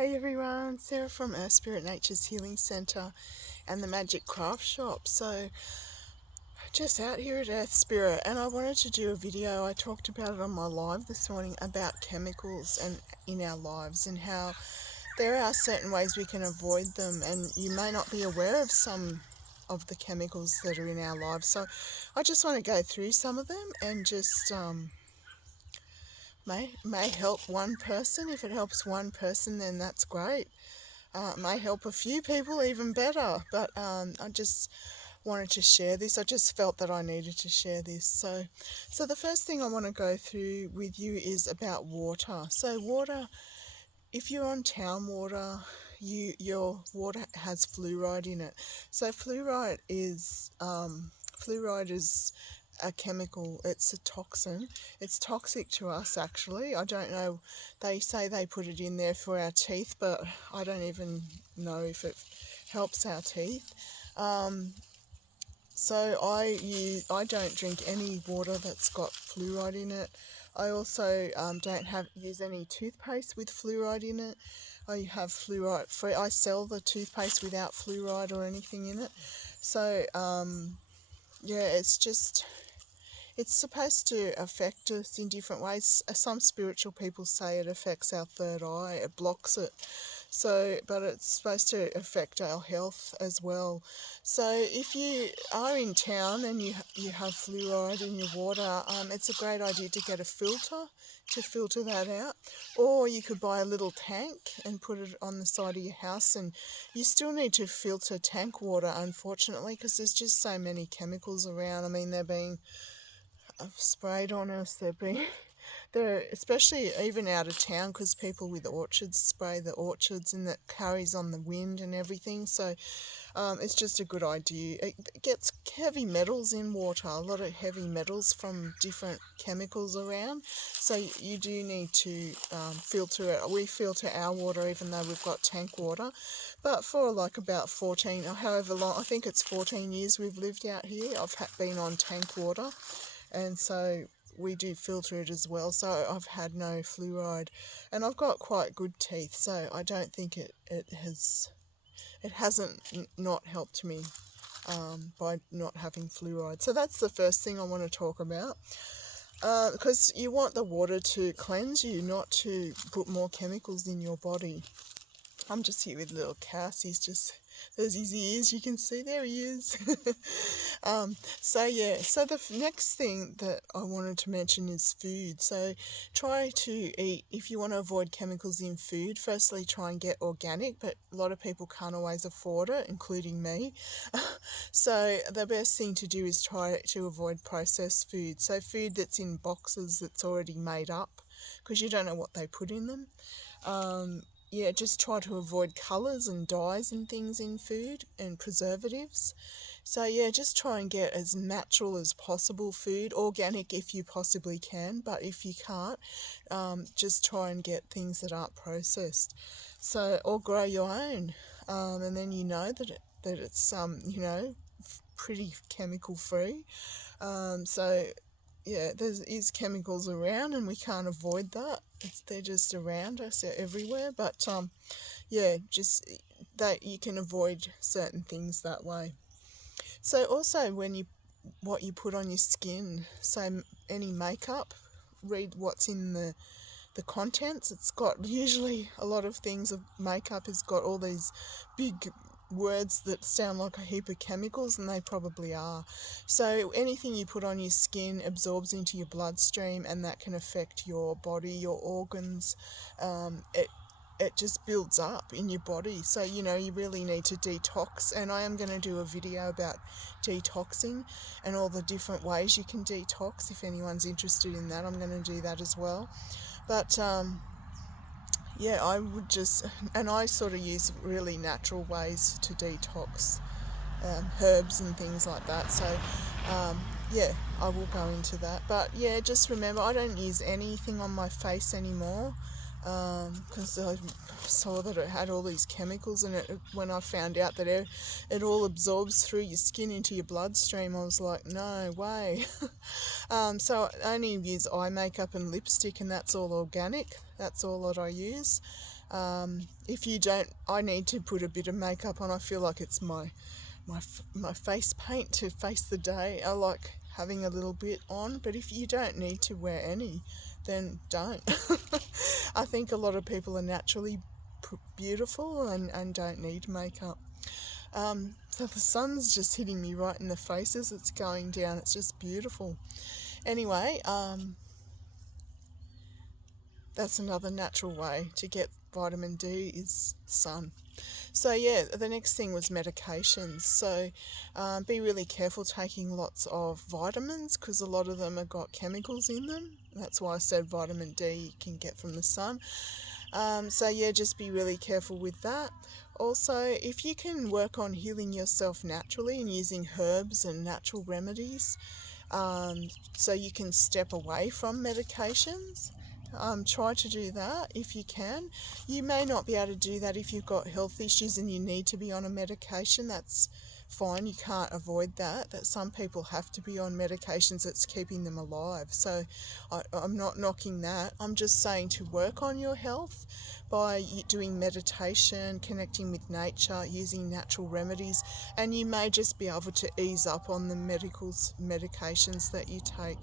Hey everyone, Sarah from Earth Spirit Nature's Healing Centre and the Magic Craft Shop. So just out here at Earth Spirit, and I wanted to do a video. I talked about it on my live this morning about chemicals and in our lives and how there are certain ways we can avoid them, and you may not be aware of some of the chemicals that are in our lives. So I just want to go through some of them and just may help one person. If it helps one person, then that's great. May help a few people, even better. But I just wanted to share this. I just felt that I needed to share this. So the first thing I want to go through with you is about water. So water, if you're on town water, your water has fluoride in it. So fluoride is a chemical. It's a toxin. It's toxic to us, actually. I don't know. They say they put it in there for our teeth, but I don't even know if it helps our teeth. So I don't drink any water that's got fluoride in it. I also don't use any toothpaste with fluoride in it. I have fluoride free. I sell the toothpaste without fluoride or anything in it. So yeah, it's supposed to affect us in different ways. Some spiritual people say it affects our third eye, it blocks it. So, but it's supposed to affect our health as well. So if you are in town and you have fluoride in your water, it's a great idea to get a filter to filter that out. Or you could buy a little tank and put it on the side of your house, and you still need to filter tank water, unfortunately, because there's just so many chemicals around. I mean, they're being sprayed on us. They're especially even out of town, because people with orchards spray the orchards, and that carries on the wind and everything. So it's just a good idea. It gets heavy metals in water, a lot of heavy metals from different chemicals around. So you do need to filter it. We filter our water even though we've got tank water. But for like about 14 or however long, I think it's 14 years we've lived out here, I've been on tank water. And so we do filter it as well. So I've had no fluoride, and I've got quite good teeth. So I don't think it hasn't not helped me by not having fluoride. So that's the first thing I want to talk about. Because you want the water to cleanse you, not to put more chemicals in your body. I'm just here with little Cass. There's his ears, you can see, there he is. So the next thing that I wanted to mention is food. So try to eat, if you want to avoid chemicals in food, firstly try and get organic, but a lot of people can't always afford it, including me. So the best thing to do is try to avoid processed food. So food that's in boxes that's already made up, because you don't know what they put in them. Yeah, just try to avoid colours and dyes and things in food and preservatives. So yeah, just try and get as natural as possible food, organic if you possibly can, but if you can't, just try and get things that aren't processed. So, or grow your own, and then you know that it's pretty chemical free. So yeah, there is chemicals around, and we can't avoid that. They're just around us, they're everywhere. But yeah, just that you can avoid certain things that way. So also what you put on your skin, so any makeup, read what's in the contents. It's got usually a lot of things of makeup has got all these big words that sound like a heap of chemicals, and they probably are. So anything you put on your skin absorbs into your bloodstream, and that can affect your body, your organs. It just builds up in your body. So, you really need to detox. And I am going to do a video about detoxing and all the different ways you can detox. If anyone's interested in that, I'm going to do that as well. But yeah, I sort of use really natural ways to detox, herbs and things like that. So yeah, I will go into that. But yeah, just remember, I don't use anything on my face anymore. because I saw that it had all these chemicals in it. When I found out that it all absorbs through your skin into your bloodstream, I was like, no way. So I only use eye makeup and lipstick, and that's all organic. That's all that I use. If you don't, I need to put a bit of makeup on. I feel like it's my face paint to face the day. I like having a little bit on, but if you don't need to wear any, then don't. I think a lot of people are naturally beautiful and don't need makeup. So the sun's just hitting me right in the face as it's going down. It's just beautiful. Anyway, that's another natural way to get vitamin D is sun. So yeah, the next thing was medications. So be really careful taking lots of vitamins, because a lot of them have got chemicals in them. That's why I said vitamin D you can get from the sun. So yeah, just be really careful with that. Also, if you can work on healing yourself naturally and using herbs and natural remedies, so you can step away from medications, try to do that if you can. You may not be able to do that if you've got health issues and you need to be on a medication. That's fine, you can't avoid that. That some people have to be on medications that's keeping them alive. So I'm not knocking that. I'm just saying to work on your health by doing meditation, connecting with nature, using natural remedies, and you may just be able to ease up on the medications that you take.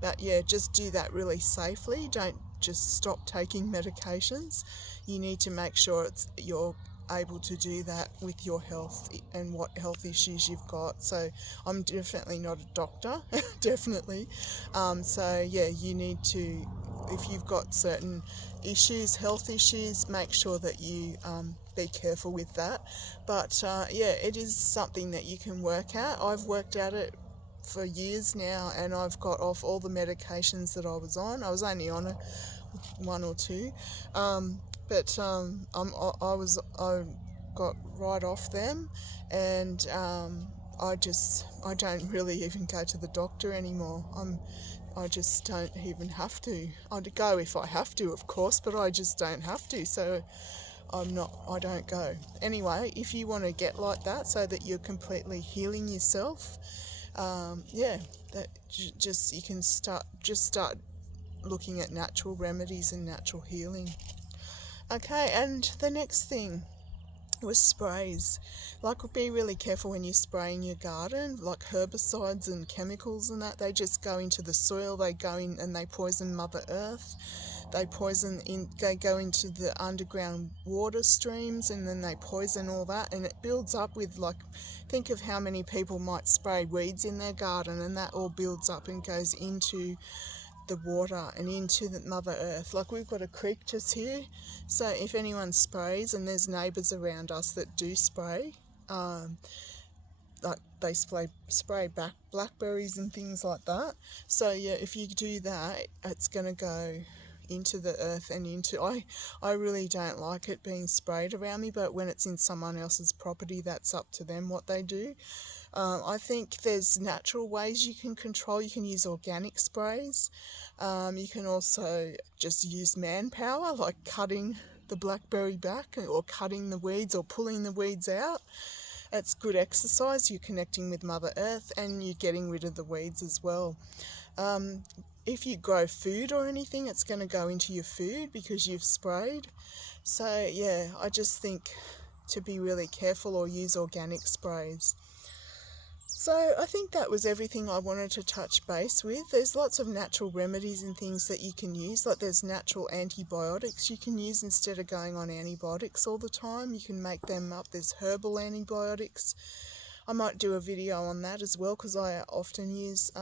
But yeah, just do that really safely. Don't just stop taking medications. You need to make sure you're able to do that with your health and what health issues you've got. So I'm definitely not a doctor, definitely. So yeah, you need to, if you've got certain issues, health issues, make sure that you be careful with that. But yeah, it is something that you can work at. I've worked at it for years now, and I've got off all the medications that I was on. I was only on one or two, but I got right off them, and I don't really even go to the doctor anymore. I just don't even have to. I'd go if I have to, of course, but I just don't have to. So I don't go. Anyway, if you want to get like that so that you're completely healing yourself, yeah, you can start looking at natural remedies and natural healing. Okay, and the next thing was sprays. Like, be really careful when you're spraying your garden, like herbicides and chemicals and that. They just go into the soil, they go in and they poison Mother Earth. They go into the underground water streams, and then they poison all that, and it builds up with, like, think of how many people might spray weeds in their garden, and that all builds up and goes into the water and into the Mother Earth. Like, we've got a creek just here, so if anyone sprays, and there's neighbours around us that do spray, like they spray back blackberries and things like that. So yeah, if you do that, it's going to go into the earth and into, I really don't like it being sprayed around me, but when it's in someone else's property, that's up to them what they do. I think there's natural ways you can control. You can use organic sprays. You can also just use manpower, like cutting the blackberry back or cutting the weeds or pulling the weeds out. It's good exercise. You're connecting with Mother Earth and you're getting rid of the weeds as well. If you grow food or anything, it's going to go into your food because you've sprayed. So yeah, I just think to be really careful or use organic sprays. So I think that was everything I wanted to touch base with. There's lots of natural remedies and things that you can use. Like, there's natural antibiotics you can use instead of going on antibiotics all the time. You can make them up. There's herbal antibiotics. I might do a video on that as well, because I often use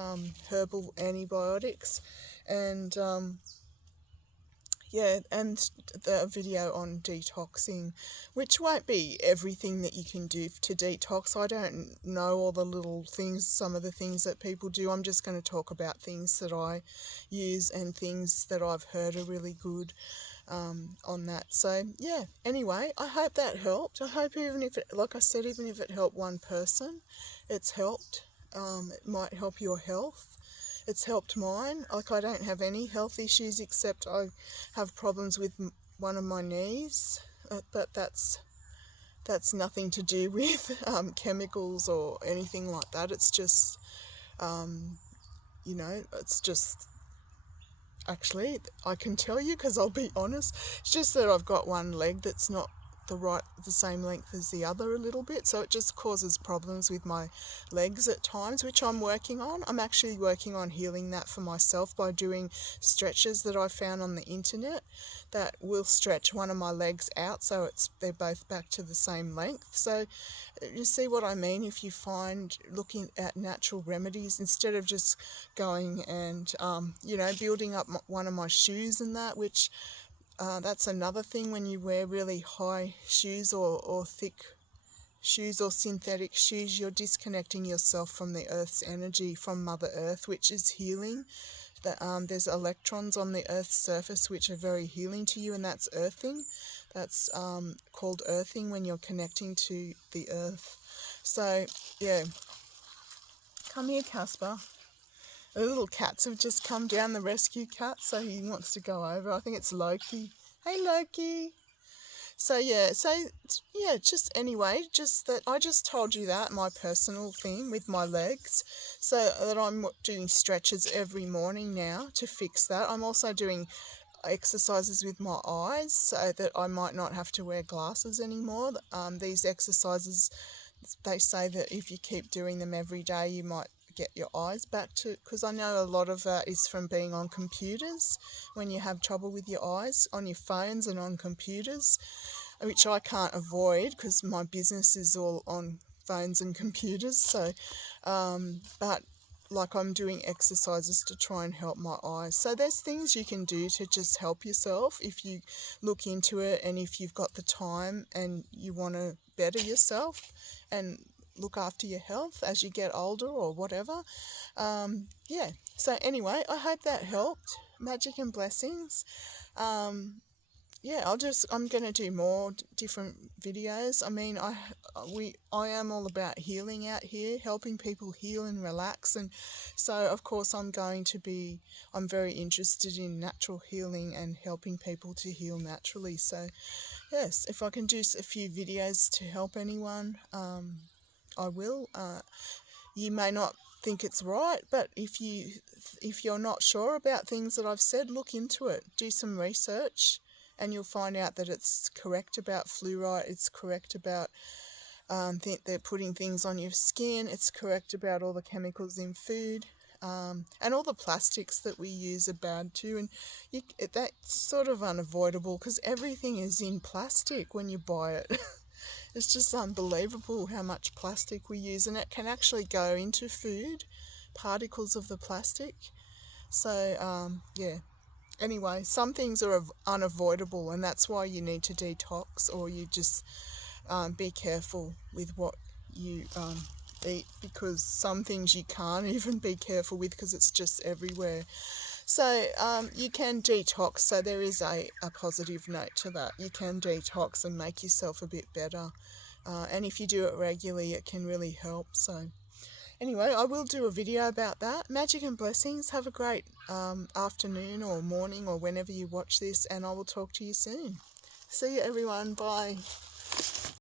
herbal antibiotics, and yeah, and the video on detoxing, which won't be everything that you can do to detox. I don't know all the little things, some of the things that people do. I'm just going to talk about things that I use and things that I've heard are really good on that. So yeah, anyway, I hope that helped. I hope even if it helped one person, it's helped. It might help your health. it's helped mine. Like, I don't have any health issues except I have problems with one of my knees, but that's nothing to do with chemicals or anything like that. It's just, you know, it's just, actually, I can tell you because I'll be honest, it's just that I've got one leg that's not the same length as the other a little bit, so it just causes problems with my legs at times, which I'm working on. I'm actually working on healing that for myself by doing stretches that I found on the internet that will stretch one of my legs out so they're both back to the same length. So you see what I mean? If you find looking at natural remedies instead of just going and you know, building up one of my shoes and that, which that's another thing. When you wear really high shoes or thick shoes or synthetic shoes, you're disconnecting yourself from the earth's energy, from Mother Earth, which is healing. There's electrons on the earth's surface which are very healing to you, and that's earthing. That's called earthing when you're connecting to the earth. So yeah, come here, Casper. The little cats have just come down, the rescue cat, so he wants to go over. I think it's Loki. Hey, Loki. So yeah, just anyway, just that I just told you that, my personal thing with my legs, so that I'm doing stretches every morning now to fix that. I'm also doing exercises with my eyes so that I might not have to wear glasses anymore. These exercises, they say that if you keep doing them every day, you might get your eyes back to, because I know a lot of that is from being on computers, when you have trouble with your eyes on your phones and on computers, which I can't avoid because my business is all on phones and computers. So but like, I'm doing exercises to try and help my eyes. So there's things you can do to just help yourself if you look into it, and if you've got the time and you want to better yourself and look after your health as you get older or whatever. Yeah, so anyway, I hope that helped. Magic and blessings. Yeah, I'm going to do more different videos. I mean, I am all about healing out here, helping people heal and relax. And so, of course, I'm very interested in natural healing and helping people to heal naturally. So, yes, if I can do a few videos to help anyone, I will. You may not think it's right, but if you're not sure about things that I've said, look into it. Do some research, and you'll find out that it's correct about fluoride. It's correct about they're putting things on your skin. It's correct about all the chemicals in food, and all the plastics that we use are bad too. And that's sort of unavoidable because everything is in plastic when you buy it. It's just unbelievable how much plastic we use, and it can actually go into food, particles of the plastic. So, yeah. Anyway, some things are unavoidable, and that's why you need to detox, or you just be careful with what you eat, because some things you can't even be careful with because it's just everywhere. So you can detox, so there is a positive note to that. You can detox and make yourself a bit better. And if you do it regularly, it can really help. So anyway, I will do a video about that. Magic and blessings. Have a great afternoon or morning or whenever you watch this, and I will talk to you soon. See you, everyone. Bye.